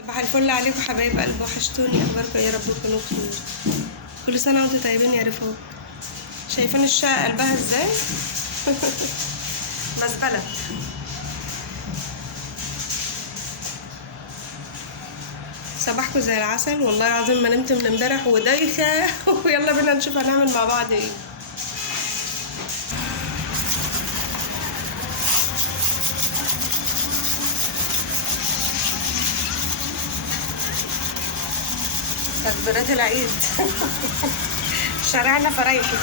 صباح الفل عليكم حبايب قلبي، وحشتوني. اخباركم يا رب تكونوا بخير. كل سنه وانتم طيبين يا رفاق. شايفين الشقه قلبها ازاي؟ مزبله. صباحكم زي العسل والله العظيم، ما نمت من امبارح ودايخه. ويلا بينا نشوف هنعمل مع بعض ايه. تكبيرات العيد. شارعنا فرايحي.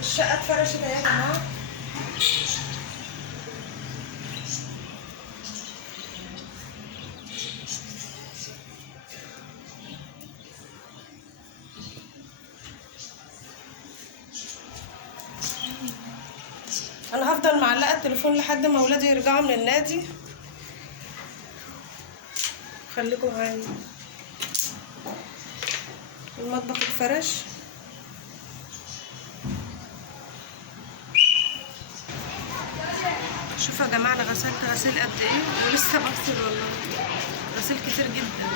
الشقة اتفرشت اهي يا جماعة. انا هفضل معلقة التليفون لحد ما ولادي يرجعوا من النادي. خليكم معايا. المطبخ اتفرش. شوفوا يا جماعه، انا غسلت غسيل قد ايه ولسه بغسل والله. غسيل كتير جدا.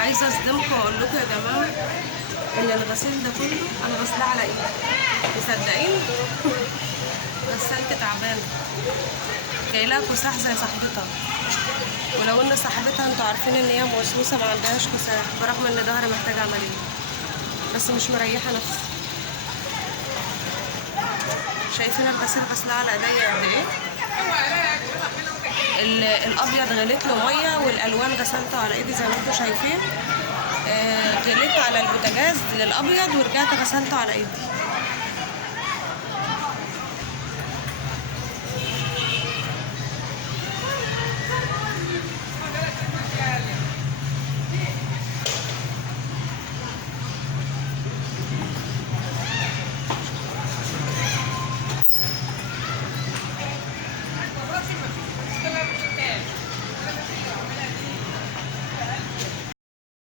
عايزه اصدمكم واقول لكم يا جماعه ان الغسيل ده كله انا غسلاه على ايدي. مصدقين؟ غسالتي تعبانه، جايلها كساح زي صاحبتها. ولو ان صاحبتها انتوا عارفين ان هي موسوسه ما عندهاش كساح، برغم ان ظهري محتاج عمليه، بس مش مريحه نفسي. شايفين الغسيل غسلاه على ايديا قد ايه؟ الابيض غليت له ميه، والالوان غسلته على ايدي زي ما انتم شايفين. غليت على البوتاجاز للابيض ورجعت غسلته على ايدي.